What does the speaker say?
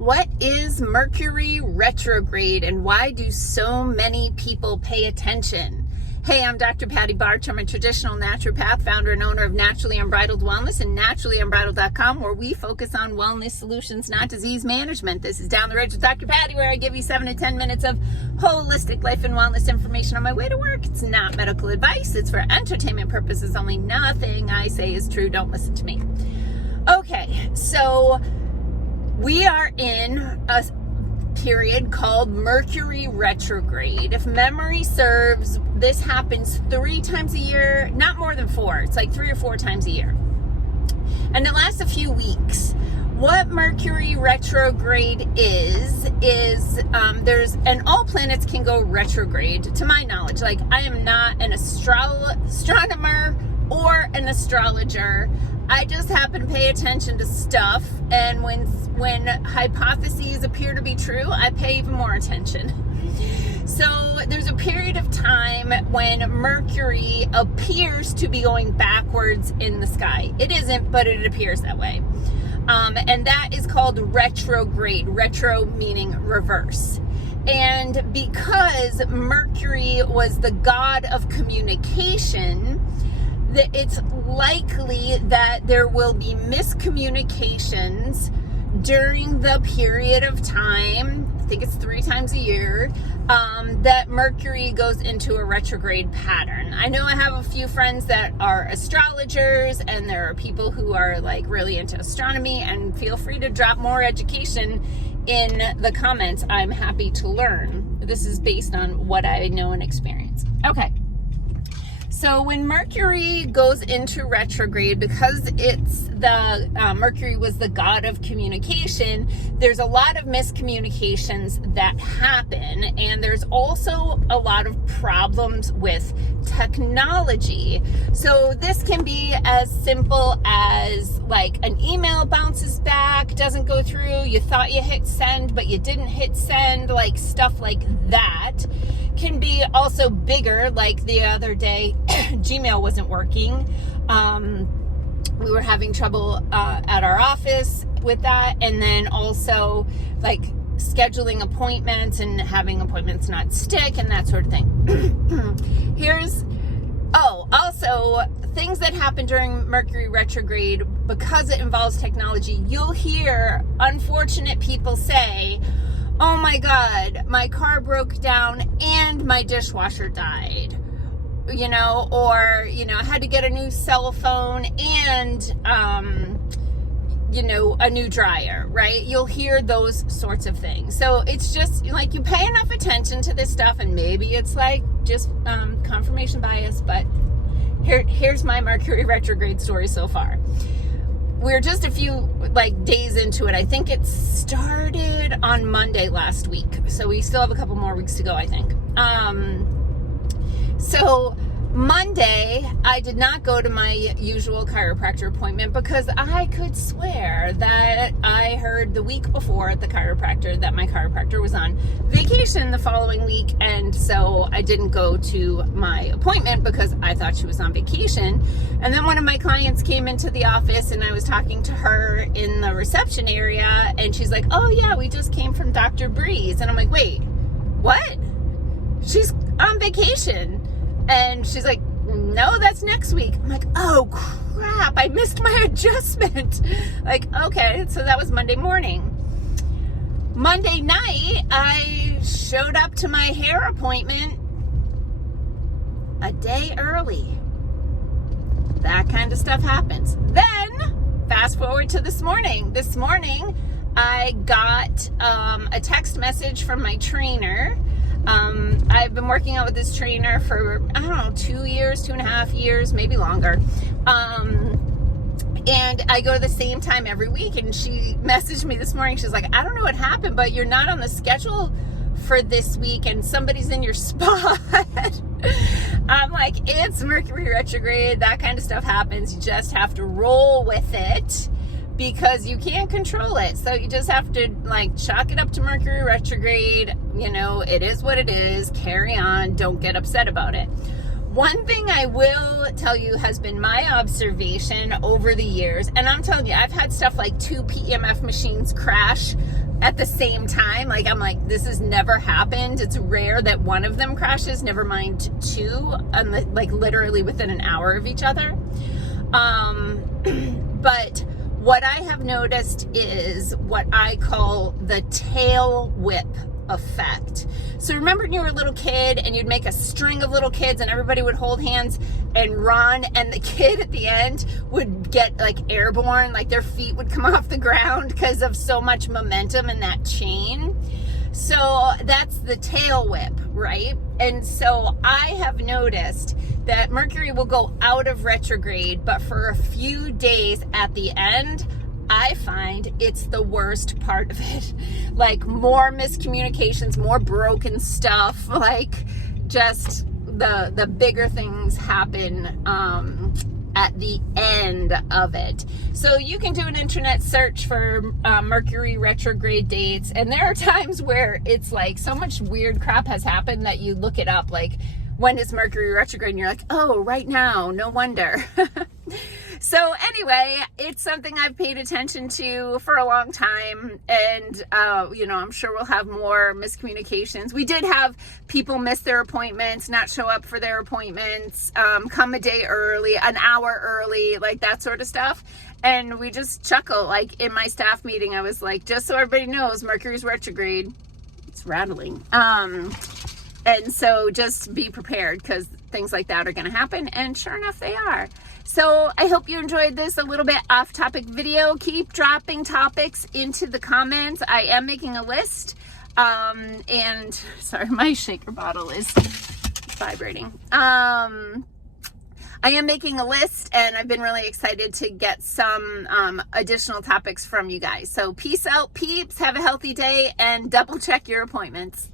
What is Mercury retrograde and why do so many people pay attention? Hey, I'm Dr. Patty Barch. I'm a traditional naturopath, founder and owner of Naturally Unbridled Wellness and naturallyunbridled.com, where we focus on wellness solutions, not disease management. This is Down the Road with Dr. Patty, where I give you 7 to 10 minutes of holistic life and wellness information on my way to work. It's not medical advice. It's for entertainment purposes only. Nothing I say is true. Don't listen to me. Okay, so we are in a period called Mercury retrograde. If memory serves, this happens 3 times a year, not more than 4. It's like 3 or 4 times a year. And it lasts a few weeks. What Mercury retrograde is there's, and all planets can go retrograde, to my knowledge. Like, I am not an astronomer or an astrologer. I just happen to pay attention to stuff, and when hypotheses appear to be true, I pay even more attention. So there's a period of time when Mercury appears to be going backwards in the sky. It isn't, but it appears that way. And that is called retrograde. Retro meaning reverse. And because Mercury was the god of communication, it's likely that there will be miscommunications during the period of time, I think it's 3 times a year, that Mercury goes into a retrograde pattern. I know I have a few friends that are astrologers, and there are people who are like really into astronomy, and feel free to drop more education in the comments. I'm happy to learn. This is based on what I know and experience. Okay. So when Mercury goes into retrograde, because it's Mercury was the god of communication, there's a lot of miscommunications that happen, and there's also a lot of problems with technology. So this can be as simple as like an email bounces back, doesn't go through, you thought you hit send, but you didn't hit send, like stuff like that. Can be also bigger, like the other day, Gmail wasn't working. We were having trouble at our office with that, and then also like scheduling appointments and having appointments not stick and that sort of thing. Also things that happen during Mercury retrograde, because it involves technology, you'll hear unfortunate people say, oh my God, my car broke down and my dishwasher died, or, I had to get a new cell phone and, a new dryer, right? You'll hear those sorts of things. So it's just like you pay enough attention to this stuff, and maybe it's like just confirmation bias, but here's my Mercury retrograde story so far. We're just a few days into it. I think it started on Monday last week. So we still have a couple more weeks to go, I think. So Monday, I did not go to my usual chiropractor appointment because I could swear that I heard the week before at the chiropractor that my chiropractor was on vacation the following week. And so I didn't go to my appointment because I thought she was on vacation. And then one of my clients came into the office, and I was talking to her in the reception area, and she's like, oh yeah, we just came from Dr. Breeze. And I'm like, wait, what? She's on vacation. And she's like, no, that's next week. I'm like, oh crap, I missed my adjustment. Like, okay, so that was Monday morning. Monday night, I showed up to my hair appointment a day early. That kind of stuff happens. Then, fast forward to this morning. This morning, I got a text message from my trainer. I've been working out with this trainer for, 2 years, 2.5 years, maybe longer. And I go to the same time every week, and she messaged me this morning. She's like, I don't know what happened, but you're not on the schedule for this week, and somebody's in your spot. I'm like, it's Mercury retrograde. That kind of stuff happens. You just have to roll with it, because you can't control it. So you just have to chalk it up to Mercury retrograde. It is what it is. Carry on. Don't get upset about it. One thing I will tell you has been my observation over the years, and I'm telling you, I've had stuff like 2 PEMF machines crash at the same time. Like, I'm like, this has never happened. It's rare that one of them crashes, never mind 2, like literally within an hour of each other. But what I have noticed is what I call the tail whip effect. So remember when you were a little kid and you'd make a string of little kids and everybody would hold hands and run, and the kid at the end would get like airborne, like their feet would come off the ground because of so much momentum in that chain. So that's the tail whip, right? And so I have noticed that Mercury will go out of retrograde, but for a few days at the end, I find it's the worst part of it. Like, more miscommunications, more broken stuff, like just the bigger things happen at the end of it. So you can do an internet search for Mercury retrograde dates, and there are times where it's like so much weird crap has happened that you look it up, like, when is Mercury retrograde? And you're like, oh, right now, no wonder. So anyway, it's something I've paid attention to for a long time, and I'm sure we'll have more miscommunications. We did have people miss their appointments, not show up for their appointments, come a day early, an hour early, like that sort of stuff. And we just chuckle. Like, in my staff meeting, I was like, just so everybody knows, Mercury's retrograde. It's rattling. And so just be prepared, because things like that are going to happen. And sure enough, they are. So I hope you enjoyed this a little bit off-topic video. Keep dropping topics into the comments. I am making a list. And sorry, my shaker bottle is vibrating. I am making a list, and I've been really excited to get some additional topics from you guys. So peace out, peeps. Have a healthy day, and double check your appointments.